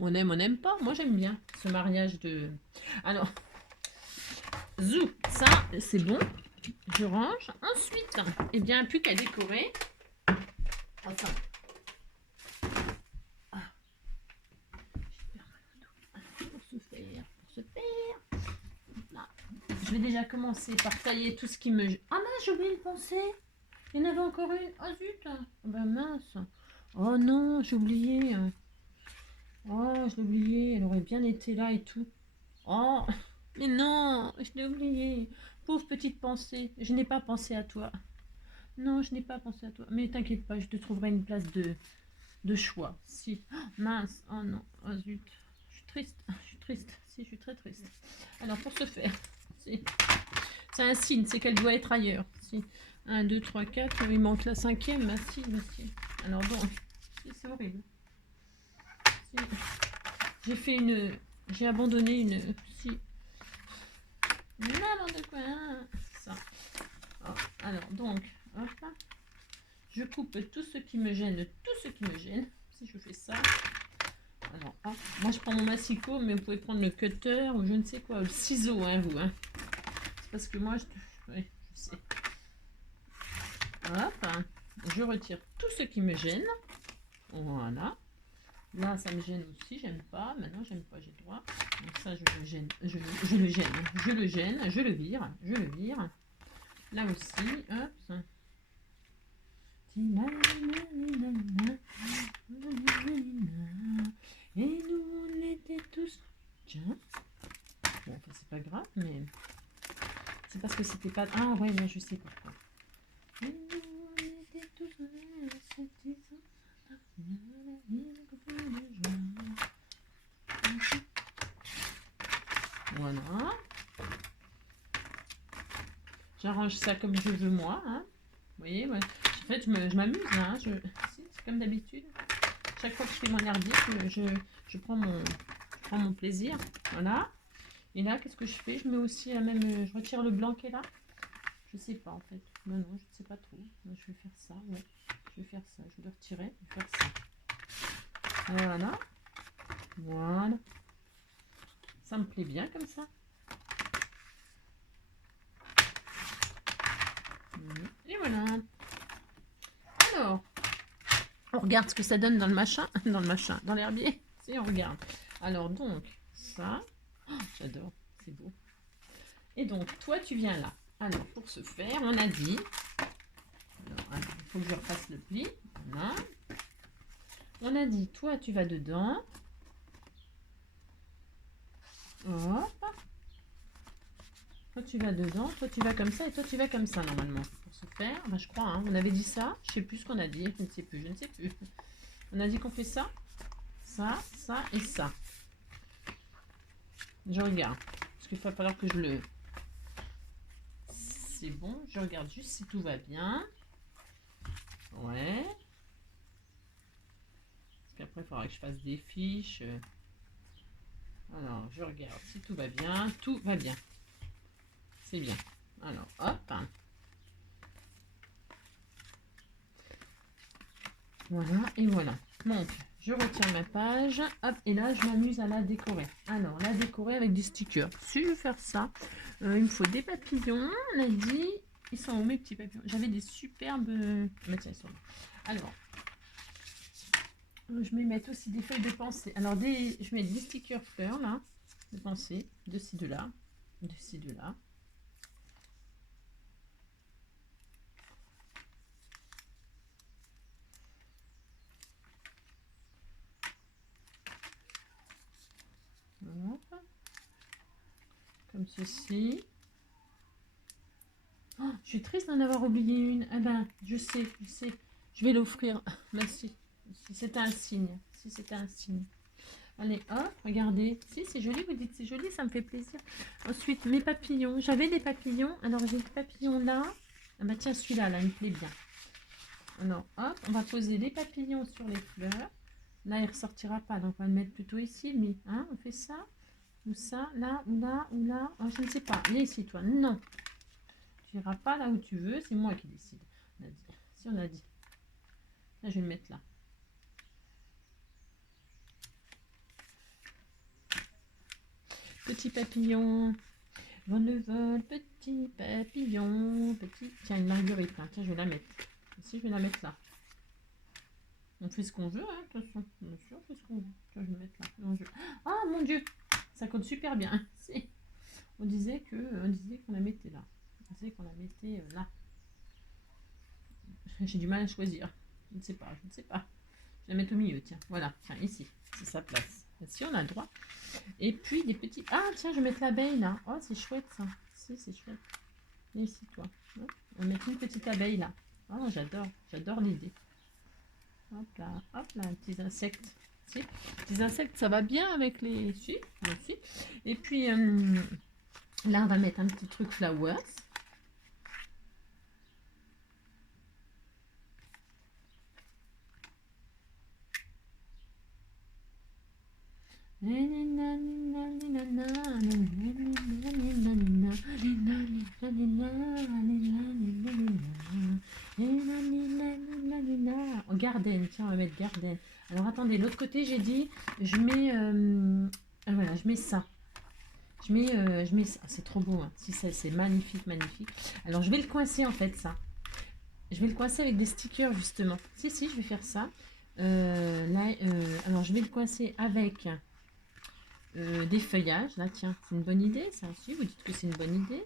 On n'aime pas. Moi, j'aime bien ce mariage de... Alors, zou, ça, c'est bon. Je range. Ensuite, eh bien, plus qu'à décorer. Attends. Pour se faire. Là. Je vais déjà commencer par tailler tout ce qui me... Ah mince, j'ai oublié une pensée. Il y en avait encore une. Oh zut. Oh, ben mince. Oh non, j'ai oublié. Oh, je l'ai oublié. Elle aurait bien été là et tout. Oh, mais non, je l'ai oublié. Pauvre petite pensée. Je n'ai pas pensé à toi. Non, je n'ai pas pensé à toi. Mais t'inquiète pas, je te trouverai une place de choix. Si. Oh, mince. Oh non. Oh zut. Je suis triste. Je suis triste. Si, je suis très triste. Alors, pour ce faire, si. C'est un signe, c'est qu'elle doit être ailleurs. Si. 1, 2, 3, 4. Il manque la cinquième. Merci, merci. Alors, bon. Si, c'est horrible. Si. J'ai fait une... J'ai abandonné une... Si. N'importe quoi. Ça. Oh, alors, donc, hop. Je coupe tout ce qui me gêne, tout ce qui me gêne. Si je fais ça. Alors, hop. Moi, je prends mon massicot, mais vous pouvez prendre le cutter ou je ne sais quoi, le ciseau, hein, vous. Hein. C'est parce que moi, ouais, je sais. Hop. Je retire tout ce qui me gêne. Voilà. Là, ça me gêne aussi, j'aime pas. Maintenant, j'aime pas, j'ai le droit. Donc ça, je le gêne, je le gêne, je le gêne, je le vire, je le vire. Là aussi, hop. Et nous, on était tous... Tiens. Bon, enfin, c'est pas grave, mais... C'est parce que c'était pas... Ah ouais, mais je sais pourquoi. Et nous, on était tous... Voilà. J'arrange ça comme je veux moi. Hein. Vous voyez, ouais. En fait, je m'amuse. Hein. C'est comme d'habitude. Chaque fois que je fais mon herbier, je prends mon plaisir. Voilà. Et là, qu'est-ce que je fais? Je mets aussi la même... Je retire le blanc qui est là. Je sais pas en fait. Ben non, je ne sais pas trop. Ben, je vais faire ça, ouais. Je vais faire ça. Je vais le retirer. Je vais faire ça. Voilà. Voilà. Ça me plaît bien comme ça. Et voilà. Alors, on regarde ce que ça donne dans le machin. Dans l'herbier. Si, on regarde. Alors, donc, ça. Oh, j'adore. C'est beau. Et donc, toi, tu viens là. Alors, pour ce faire, on a dit... Alors, il faut que je refasse le pli. Voilà. On a dit, toi, tu vas dedans. Hop. Toi, tu vas dedans. Toi, tu vas comme ça. Et toi, tu vas comme ça, normalement. Pour ce faire, ben, je crois, hein, on avait dit ça. Je ne sais plus ce qu'on a dit. Je ne sais plus. On a dit qu'on fait ça. Ça, ça et ça. Je regarde. Parce qu'il va falloir que je le... C'est bon. Je regarde juste si tout va bien. Ouais. Parce qu'après, il faudra que je fasse des fiches. Alors, je regarde si tout va bien. Tout va bien. C'est bien. Alors, hop. Voilà, et voilà. Donc, je retiens ma page. Hop, et là, je m'amuse à la décorer. Alors, la décorer avec des stickers. Si je veux faire ça, il me faut des papillons. On a dit... Ils sont où mes petits papillons? J'avais des superbes... Mais tiens, ils sont là. Alors, je vais mettre aussi des feuilles de pensée. Alors, je mets des stickers fleurs, là, de pensée, de ci, de là, de ci, de là. Hop. Comme ceci. Oh, je suis triste d'en avoir oublié une. Ah ben, je sais. Je vais l'offrir. Merci. Si c'était un signe. Si c'était un signe. Allez, hop, regardez. Si, c'est joli, vous dites c'est joli, ça me fait plaisir. Ensuite, mes papillons. J'avais des papillons. Alors, j'ai le papillon là. Ah bah tiens, celui-là, là, il me plaît bien. Alors, hop, on va poser les papillons sur les fleurs. Là, il ne ressortira pas, donc on va le mettre plutôt ici, lui. Hein, on fait ça, ou ça, là, ou là, ou là. Oh, je ne sais pas. Viens ici, toi. Non. Tu n'iras pas là où tu veux, c'est moi qui décide. On a dit. Si on a dit. Là, je vais le mettre là. Petit papillon. Vole le vol, petit papillon. Petit. Tiens, une marguerite. Hein. Tiens, je vais la mettre. Ici, je vais la mettre là. On fait ce qu'on veut, hein, de toute façon. Bien sûr, on fait ce qu'on veut. Tiens, je vais le mettre là. Non, ah, mon Dieu. Ça colle super bien. On disait qu'on la mettait là. On disait qu'on la mettait là. J'ai du mal à choisir. Je ne sais pas. Je vais la mettre au milieu, tiens. Voilà, tiens, ici. C'est sa place. Si, on a le droit. Et puis, des petits... Ah, tiens, je vais mettre l'abeille, là. Oh, c'est chouette, ça. Si, c'est chouette. Viens ici, toi. On va mettre une petite abeille, là. Oh, j'adore l'idée. Hop là, petits insectes. Si, petits insectes, ça va bien avec les... Si, aussi. Et puis, là, on va mettre un petit truc flowers. Oh, garden, tiens, on va mettre garden. Alors attendez, l'autre côté, j'ai dit, je mets, voilà, je mets ça. Je mets ça. C'est trop beau, hein. Si ça, c'est magnifique. Alors je vais le coincer en fait, ça. Je vais le coincer avec des stickers justement. Si, je vais faire ça. Là, alors je vais le coincer avec des feuillages. Là, tiens, c'est une bonne idée, ça. Si, vous dites que c'est une bonne idée.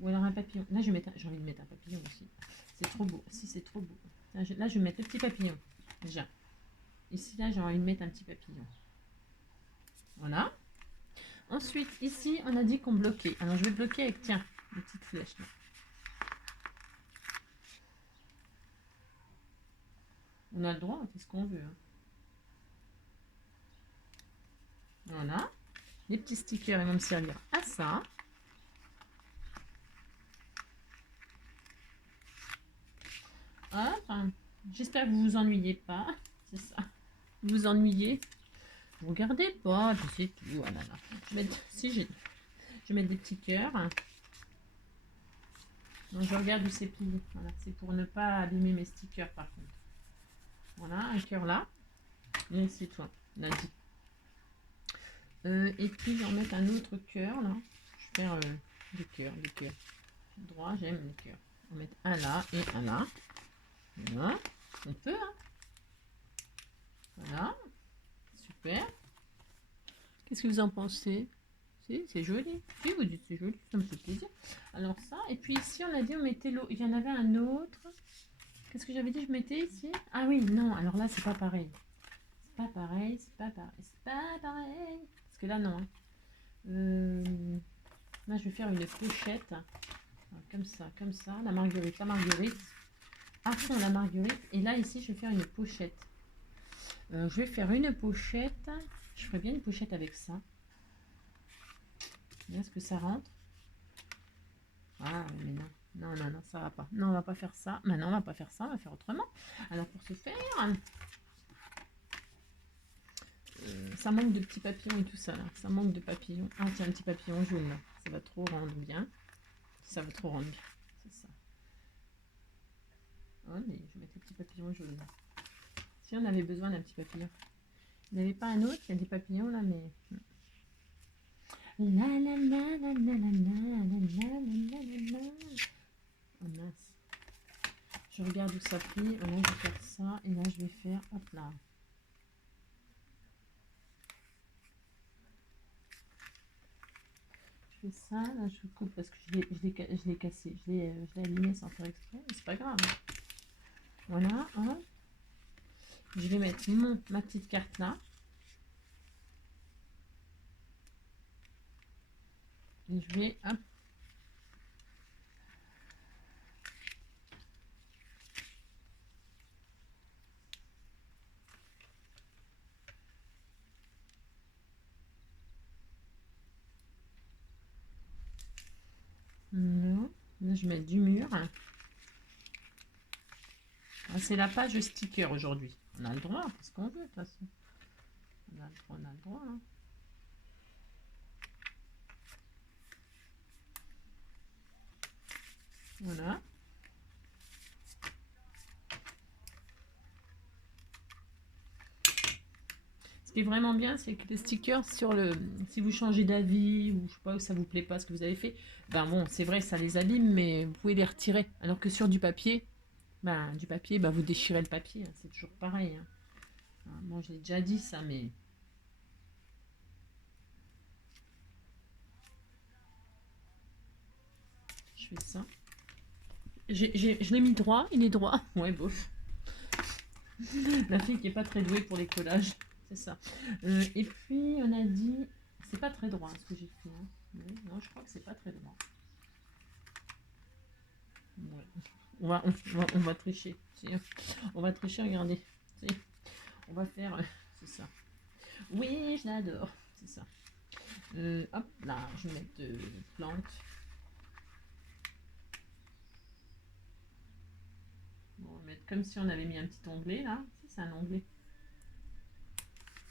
Ou alors un papillon. Là, j'ai envie de mettre un papillon aussi. C'est trop beau. Si, c'est trop beau. Là, je vais mettre le petit papillon. Déjà. Ici, là, j'ai envie de mettre un petit papillon. Voilà. Ensuite, ici, on a dit qu'on bloquait. Alors, je vais bloquer avec, tiens, une petite flèche. Là. On a le droit, on fait ce qu'on veut. Hein. Voilà. Les petits stickers, ils vont me servir à ça. Hop. J'espère que vous vous ennuyez pas. C'est ça. Vous vous ennuyez. Vous regardez pas, puis c'est tout. Voilà, je vais mettre des petits cœurs. Donc je regarde où c'est plié. Voilà, c'est pour ne pas abîmer mes stickers par contre. Voilà, un cœur là. Et c'est toi, Nadie. Et puis je vais en mettre un autre cœur là. Je vais faire des cœurs, des cœurs. Droit, j'aime les cœurs. On va mettre un là et un là. Voilà. On peut, hein. Voilà. Super. Qu'est-ce que vous en pensez? Si, c'est joli. Si, vous dites c'est joli, ça me fait plaisir. Alors ça, et puis ici on a dit on mettait l'eau. Il y en avait un autre. Qu'est-ce que j'avais dit je mettais ici? Ah oui, non, alors là c'est pas pareil. C'est pas pareil, c'est pas pareil, c'est pas pareil. Parce que là non. Hein. Là je vais faire une pochette. Comme ça, la marguerite, à fond la marguerite. Et là ici je vais faire une pochette. Je vais faire une pochette. Je ferais bien une pochette avec ça. Est-ce que ça rentre? Ah mais non. Non, non, non, ça va pas. Non, on va pas faire ça. Maintenant, on va pas faire ça, on va faire autrement. Alors pour ce faire, ça manque de petits papillons et tout ça là. Ça manque de papillons. Ah tiens, un petit papillon jaune là. Ça va trop rendre bien. Ça va trop rendre bien. C'est ça. Oh, mais je vais mettre les petits papillons jaunes là. Si on avait besoin d'un petit papillon. Il n'y avait pas un autre, il y a des papillons là, mais. La la la la la la la la la la la. Oh mince. Je regarde où ça plie. Là, je vais faire ça. Et là, je vais faire. Hop là. Je fais ça. Là, je coupe parce que je l'ai cassé. Je l'ai allumé sans faire exprès. Mais c'est pas grave. Voilà. Hein. Je vais mettre ma petite carte là. Et je vais. Hop. Non. Là, je mets du mur. Ah, c'est la page sticker aujourd'hui. On a le droit, c'est ce qu'on veut de toute façon. On a le droit. Hein. Voilà. Ce qui est vraiment bien, c'est que les stickers sur le... Si vous changez d'avis ou je sais pas, ça vous plaît pas ce que vous avez fait, ben bon, c'est vrai, ça les abîme, mais vous pouvez les retirer. Alors que sur du papier, vous déchirez le papier. Hein, c'est toujours pareil. Hein. Bon, je l'ai déjà dit ça, mais... Je fais ça. Je l'ai mis droit, il est droit. Ouais, bof. La fille qui est pas très douée pour les collages, c'est ça. Et puis, on a dit... C'est pas très droit ce que j'ai fait. Hein. Non, je crois que c'est pas très droit. Ouais. On va tricher. On va tricher, regardez. On va faire... c'est ça. Oui, je l'adore. C'est ça. Hop, là, je vais mettre plante. Bon, on va mettre comme si on avait mis un petit onglet, là. Si, c'est un onglet.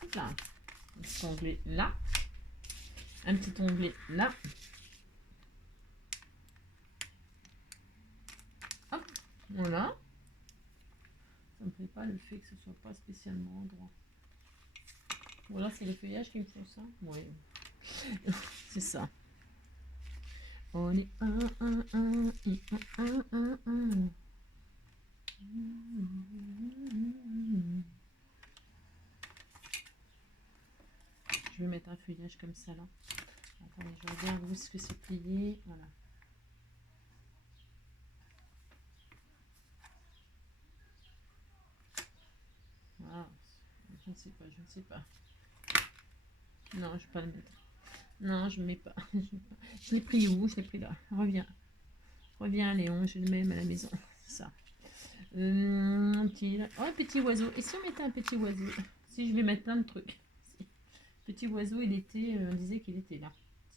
Hop là. Un petit onglet là. Un petit onglet là. Hop, voilà. Ça me plaît pas le fait que ce soit pas spécialement droit. Voilà, c'est les feuillages qui me font ça. Oui. C'est ça. On est un. Je vais mettre un feuillage comme ça là. Attendez, je regarde où est-ce que c'est plié. Voilà. Ah, je ne sais pas, je ne sais pas. Non, je ne vais pas le mettre. Non, je ne mets pas. Je l'ai pris où? Je l'ai pris là. Reviens. Reviens, Léon, je le mets à la maison. C'est ça. Un petit oiseau. Et si on mettait un petit oiseau? Si je vais mettre plein de trucs. Petit oiseau, il était, on disait qu'il était là.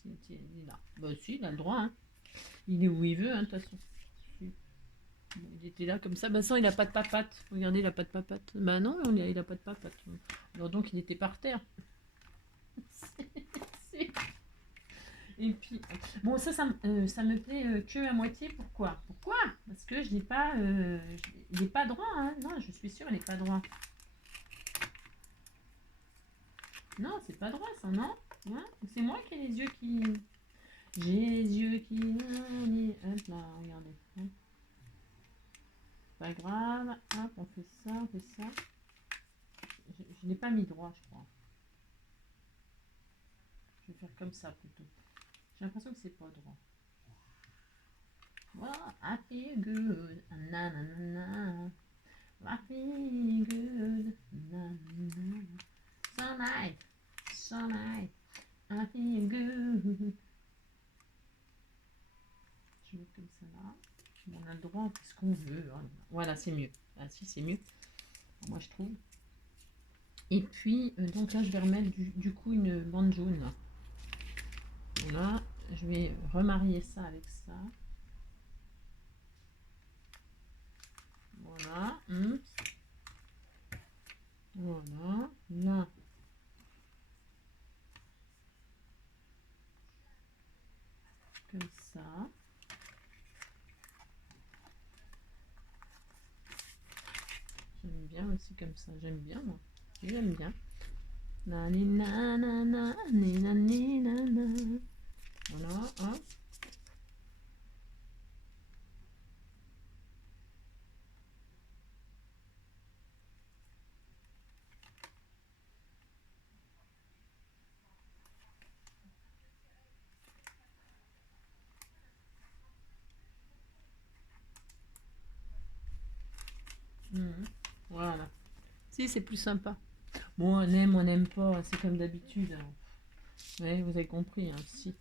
Il est là. Bah si, il a le droit. Hein. Il est où il veut, hein, de toute façon. Il était là comme ça. Bah ça, il n'a pas de papate. Regardez, il n'a pas de papate. Bah non, il n'a pas de papate. Alors donc, il était par terre. Et puis, bon, ça me plaît que à moitié. Pourquoi? Pourquoi? Parce que je n'ai pas, il n'est pas droit, hein. Non, je suis sûre, il n'est pas droit. Non, c'est pas droit, ça, non? Hein? C'est moi qui ai les yeux qui... J'ai les yeux qui... Hop là, regardez. Hein. Pas grave. Hop, on fait ça, on fait ça. Je n'ai pas mis droit, je crois. Je vais faire comme ça, plutôt. J'ai l'impression que c'est pas droit. Voilà, I feel good. Na, na, na, na. I feel good. Na, na, na. So nice. So nice. I feel good. Je mets comme ça là. On a le droit, on fait ce qu'on veut. Hein. Voilà, c'est mieux. Ah si, c'est mieux. Moi, je trouve. Et puis, donc là, je vais remettre du coup une bande jaune. Voilà. Je vais remarier ça avec ça. Voilà. Voilà. Là. Comme ça. J'aime bien aussi comme ça. J'aime bien, moi. J'aime bien. Na, ni, na, na, na, ni, na, ni, na, na. Voilà. Hop. Voilà. Si, c'est plus sympa. Bon, on n'aime pas, c'est comme d'habitude. Hein. Ouais, vous avez compris, hein, si.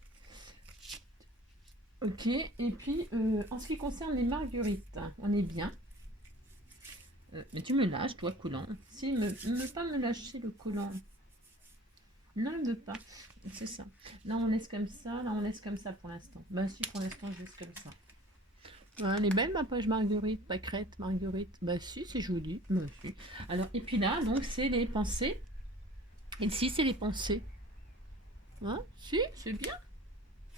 Ok, et puis en ce qui concerne les marguerites, on est bien. Mais tu me lâches, toi, collant. Si, me pas me lâcher le collant. Non, il ne veut pas. C'est ça. Là, on laisse comme ça. Là, on laisse comme ça pour l'instant. Bah si, pour l'instant, je laisse comme ça. Ouais, elle est belle, ma page Marguerite, pâquerette, Marguerite. Bah si, c'est joli. Bah si. Alors, et puis là, donc, c'est les pensées. Et ici, c'est les pensées. Hein? Si, c'est bien.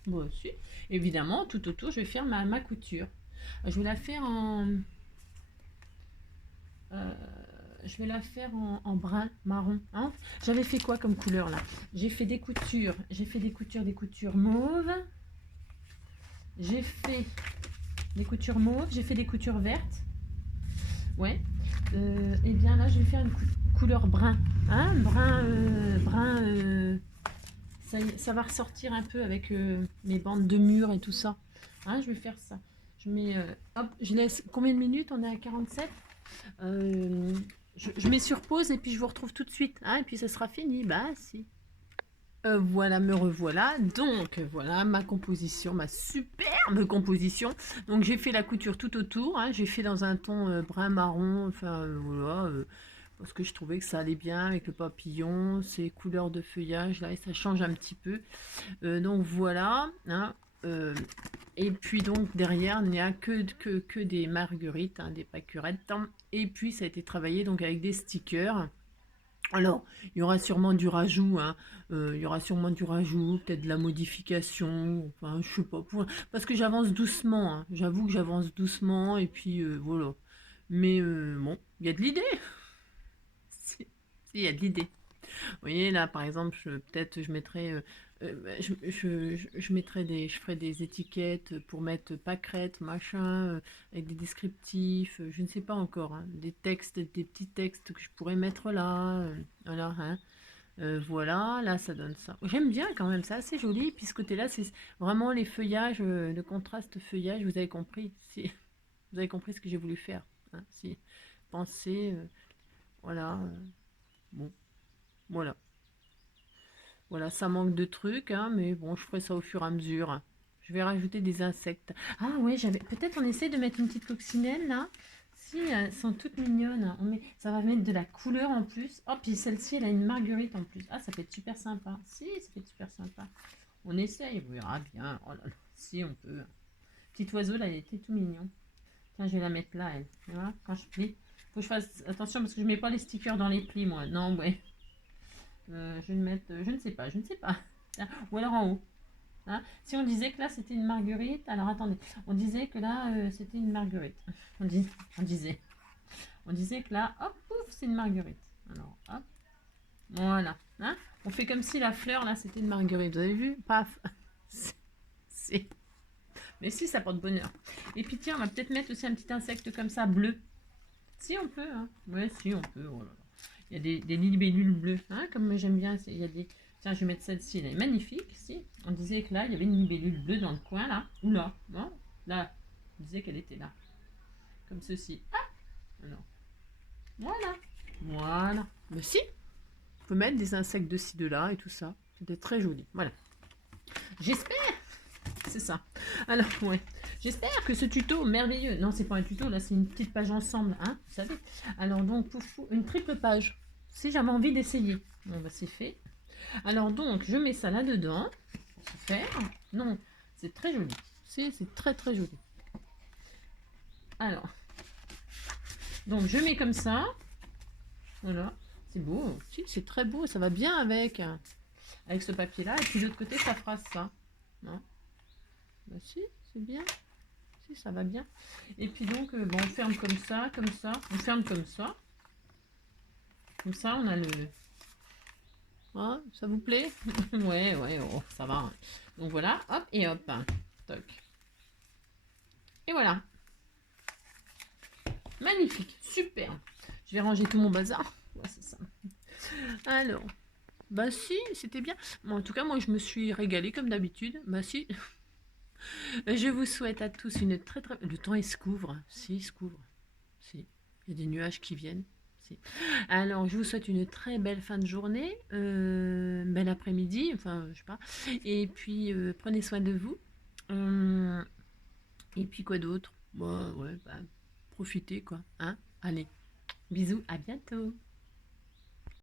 Bah si. Évidemment, tout autour, je vais faire ma couture. Je vais la faire en... je vais la faire en brun marron. Hein. J'avais fait quoi comme couleur là? J'ai fait des coutures. J'ai fait des coutures mauves. J'ai fait des coutures mauves. J'ai fait des coutures vertes. Ouais. Et bien là, je vais faire une couleur brun. Hein, brun. Ça va ressortir un peu avec mes bandes de mur et tout ça. Hein, je vais faire ça. Je mets, hop, je laisse combien de minutes? On est à 47. Je mets sur pause et puis je vous retrouve tout de suite. Hein, et puis ça sera fini. Bah si. Voilà, me revoilà. Donc voilà ma composition, ma superbe composition. Donc j'ai fait la couture tout autour. Hein, j'ai fait dans un ton brun marron. Enfin voilà. Parce que je trouvais que ça allait bien avec le papillon, ces couleurs de feuillage là, et ça change un petit peu. Donc voilà. Hein, et puis donc derrière, il n'y a que des marguerites, hein, des pâquerettes. Hein, et puis ça a été travaillé donc avec des stickers. Alors, il y aura sûrement du rajout, hein, il y aura sûrement du rajout, peut-être de la modification, enfin, je sais pas, parce que j'avance doucement, hein, j'avoue que j'avance doucement, et puis voilà. Mais bon, il y a de l'idée, si, il y a de l'idée. Vous voyez, là, par exemple, peut-être je mettrai, je mettrai je ferai des étiquettes pour mettre pâquerette, machin, avec des descriptifs, je ne sais pas encore, hein, des textes, des petits textes que je pourrais mettre là, voilà, hein. Voilà, là ça donne ça. J'aime bien quand même, c'est assez joli. Puis ce côté-là, c'est vraiment les feuillages, le contraste feuillage, vous avez compris. Si, vous avez compris ce que j'ai voulu faire. Hein, si, pensez, voilà, bon, voilà. Voilà, ça manque de trucs, hein, mais bon, je ferai ça au fur et à mesure. Je vais rajouter des insectes. Ah ouais, j'avais. Peut-être on essaie de mettre une petite coccinelle là. Si, elles sont toutes mignonnes. Ça va mettre de la couleur en plus. Oh, puis celle-ci, elle a une marguerite en plus. Ah, ça peut être super sympa. Si, ça peut être super sympa. On essaye, on verra bien. Oh là là, si on peut. Petit oiseau, là, il était tout mignon. Tiens, je vais la mettre là, elle. Tu vois, quand je plie. Faut que je fasse attention parce que je mets pas les stickers dans les plis, moi. Non, ouais. Je vais le mettre, je ne sais pas. Tiens, ou alors en haut. Hein. Si on disait que là c'était une marguerite, alors attendez, on disait que là c'était une marguerite. On, on disait. On disait que là, hop, pouf, c'est une marguerite. Alors, hop, voilà. Hein, on fait comme si la fleur là c'était une marguerite. Vous avez vu? Paf. C'est... Mais si, ça porte bonheur. Et puis tiens, on va peut-être mettre aussi un petit insecte comme ça, bleu. Si on peut, hein. Ouais, si on peut. Oh là là. Il y a des libellules bleues, hein, comme j'aime bien. Il y a des... Tiens, je vais mettre celle-ci, elle est magnifique. Si, on disait que là, il y avait une libellule bleue dans le coin, là. Ou là, non. Là, on disait qu'elle était là. Comme ceci. Ah, alors, voilà. Voilà. Mais si, on peut mettre des insectes de ci, de là et tout ça. C'était très joli. Voilà. J'espère. C'est ça. Alors, ouais. J'espère que ce tuto merveilleux. Non, c'est pas un tuto, là, c'est une petite page ensemble, hein, vous savez. Alors, donc, poufou, une triple page. Si j'avais envie d'essayer. Bon, bah, c'est fait. Alors, donc, je mets ça là-dedans. C'est faire. Non, c'est très joli. C'est très, très joli. Alors, donc, je mets comme ça. Voilà. C'est beau. Si, c'est très beau. Ça va bien avec ce papier-là. Et puis, de l'autre côté, ça fera ça. Non. Bah, si, c'est bien. Si, ça va bien. Et puis donc, bon, on ferme comme ça, on ferme comme ça. Comme ça, on a le... Ah, ça vous plaît? Ouais, ouais, oh, ça va. Donc voilà, hop, et hop. Toc. Et voilà. Magnifique, super. Je vais ranger tout mon bazar. Ouais, c'est ça. Alors, bah si, c'était bien. Bon, en tout cas, moi, je me suis régalée comme d'habitude. Bah si. Je vous souhaite à tous une très très... Le temps, il se couvre. Si, il se couvre. Si. Il y a des nuages qui viennent. Si. Alors, je vous souhaite une très belle fin de journée, bel après-midi, enfin, je sais pas. Et puis, prenez soin de vous. Et puis, quoi d'autre? Bah, ouais, bah, profitez, quoi. Hein. Allez, bisous, à bientôt.